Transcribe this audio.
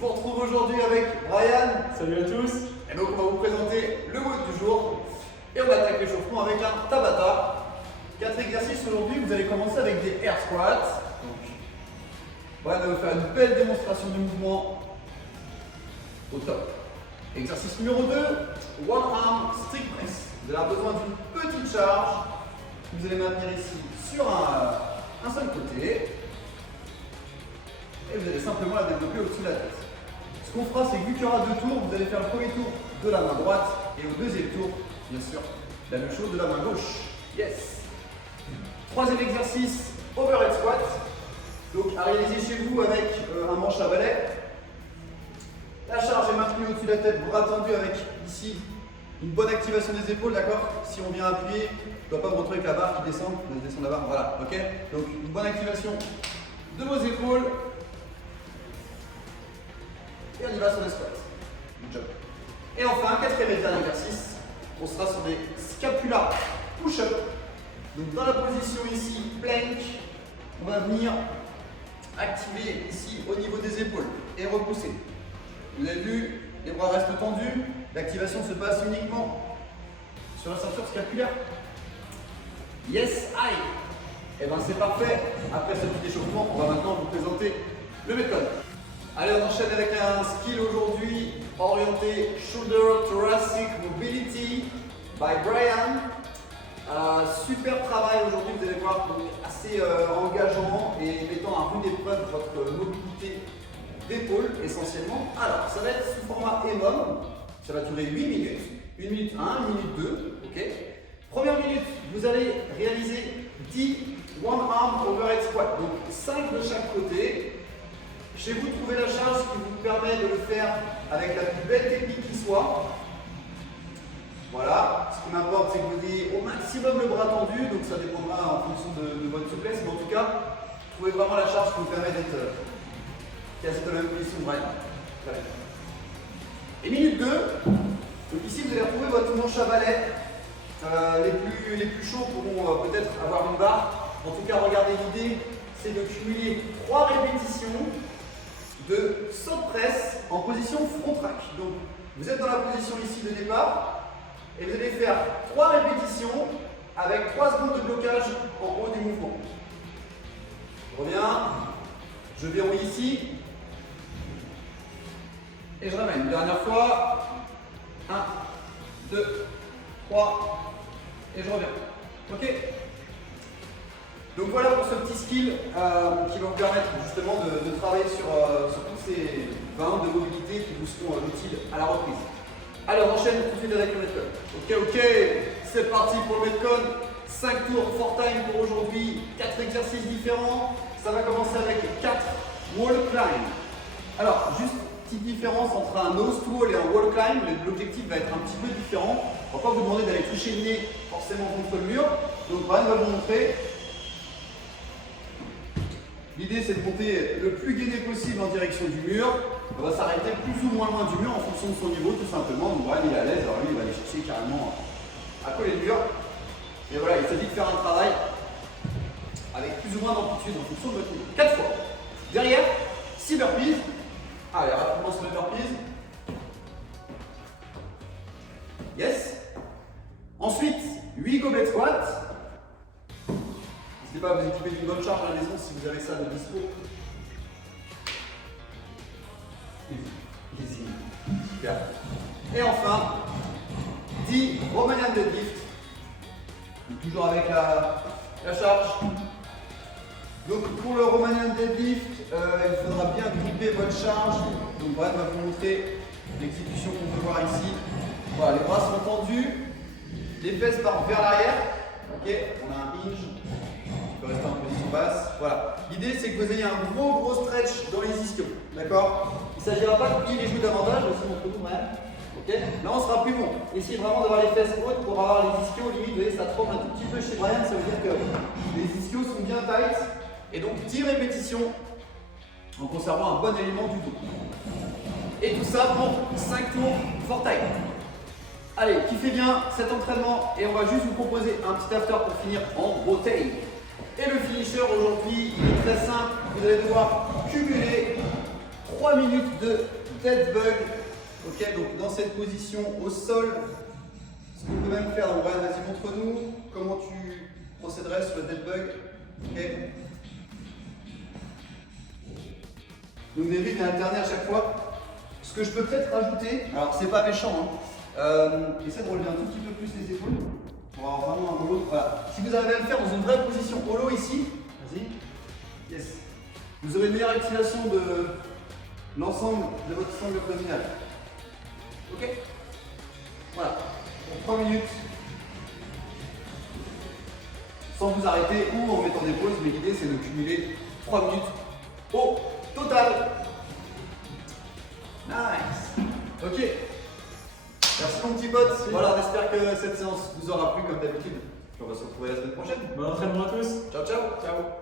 vous retrouve aujourd'hui avec Brian. Salut à tous. Et donc on va vous présenter le mode du jour. Et on attaque l'échauffement avec un Tabata. 4 exercices aujourd'hui, vous allez commencer avec des air squats. Donc, Brian va vous faire une belle démonstration du mouvement au top. Exercice numéro 2, one arm stick press. Vous allez avoir besoin d'une petite charge que vous allez maintenir ici sur un seul côté. Et vous allez simplement la développer au-dessus de la tête. Ce qu'on fera, c'est que vu qu'il y aura 2 tours, vous allez faire le premier tour de la main droite et au deuxième tour, bien sûr, la même chose de la main gauche. Yes. Troisième exercice, overhead squat. Donc à réaliser chez vous avec un manche à balai. La charge est maintenue au-dessus de la tête, bras tendus avec ici une bonne activation des épaules, d'accord? Si on vient appuyer, je ne dois pas me retrouver avec la barre qui descend, je descends la barre, voilà, ok? Donc une bonne activation de vos épaules. Et on y va sur les squats. Good job. Et enfin, quatrième et dernier exercice, on sera sur des scapula push-up. Donc dans la position ici, plank, on va venir activer ici au niveau des épaules et repousser. Vous avez vu, les bras restent tendus, l'activation se passe uniquement sur la ceinture scapulaire. Yes, I. Et bien c'est parfait. Après ce petit échauffement, on va maintenant vous présenter le méthode. Allez, on enchaîne avec un skill aujourd'hui orienté Shoulder Thoracic Mobility by Brian. Super travail aujourd'hui, vous allez voir, donc assez engageant et mettant à rude épreuve votre mobilité d'épaule essentiellement. Alors, ça va être sous format EMOM, ça va durer 8 minutes, 1 minute 1, 1 minute 2, ok. Première minute, vous allez réaliser 10 one arm overhead squat, donc 5 de chaque côté. Chez vous, trouvez la charge qui vous permet de le faire avec la plus belle technique qui soit. Voilà, ce qui m'importe, c'est que vous ayez au maximum le bras tendu, donc ça dépendra en fonction de votre souplesse, mais en tout cas, trouvez vraiment la charge qui vous permet d'être quasi dans la même position de Brian. Et minute 2, donc ici vous allez retrouver votre manche à balai. Les plus chauds pourront peut-être avoir une barre. En tout cas, regardez, l'idée, c'est de cumuler 3 répétitions de saut de presse en position front rack. Donc, vous êtes dans la position ici de départ et vous allez faire 3 répétitions avec 3 secondes de blocage en haut du mouvement. Je reviens, je verrouille ici et je ramène. Une dernière fois. 1, 2, 3 et je reviens. Ok? Donc voilà pour ce petit skill qui va vous permettre justement de travailler sur tous ces variantes de mobilité qui vous seront utiles à la reprise. Allez, on enchaîne tout de suite avec le Metcon. Ok, c'est parti pour le Metcon. 5 tours for time pour aujourd'hui, 4 exercices différents. Ça va commencer avec 4 wall climb. Alors, juste petite différence entre un nose to wall et un wall climb, l'objectif va être un petit peu différent. On ne va pas vous demander d'aller toucher le nez forcément contre le mur. Donc Brian va vous montrer. L'idée, c'est de monter le plus gainé possible en direction du mur. On va s'arrêter plus ou moins loin du mur en fonction de son niveau, tout simplement. Donc Brian, il est à l'aise, alors lui, il va aller chercher carrément à coller le mur. Et voilà, il s'agit de faire un travail avec plus ou moins d'amplitude en fonction de votre niveau. 4 fois. Derrière, 6 burpees. Allez, rapidement sur les burpees. Yes. Ensuite, 8 goblet squats. N'hésitez pas à vous équiper d'une bonne charge à la maison si vous avez ça de dispo. Easy. Super. Et enfin, 10 Romanian deadlift. Donc, toujours avec la charge. Donc pour le Romanian deadlift, il faudra bien gripper votre charge. Donc Brian va vous montrer l'exécution qu'on peut voir ici. Voilà, les bras sont tendus, les fesses partent vers l'arrière. Ok, on a un hinge. On peut rester en position basse. Voilà. L'idée, c'est que vous ayez un gros stretch dans les ischios. D'accord? Il ne s'agira pas de plier les genoux davantage, aussi montre-nous même. Ok? Là, on sera plus bon. Essayez vraiment d'avoir les fesses hautes pour avoir les ischios. Limite, vous voyez, ça tremble un tout petit peu chez Brian. Ça veut dire que les ischios sont bien tight. Et donc 10 répétitions en conservant un bon élément du dos. Et tout ça pour 5 tours for time. Allez, kiffez bien cet entraînement et on va juste vous proposer un petit after pour finir en rotate. Et le finisher aujourd'hui, il est très simple. Vous allez devoir cumuler 3 minutes de dead bug. Ok, donc dans cette position au sol, ce qu'on peut même faire, donc Ryan, vas-y, montre-nous comment tu procéderais sur le dead bug. Ok. Donc des rythmes alternés à chaque fois. Ce que je peux peut-être rajouter, alors c'est pas méchant, hein, essaie de relever un tout petit peu plus les épaules pour avoir vraiment un holo. Voilà. Si vous arrivez à le faire dans une vraie position holo ici, vas-y, yes. Vous aurez une meilleure activation de l'ensemble de votre sangle abdominale. Ok. Voilà. Pour 3 minutes. Sans vous arrêter ou en mettant des pauses, mais l'idée c'est de cumuler 3 minutes au total. Nice. Ok. Merci mon petit pote. Voilà, j'espère que cette séance vous aura plu comme d'habitude. Puis on va se retrouver la semaine prochaine. Bon entraînement à tous. Ciao, ciao. Ciao.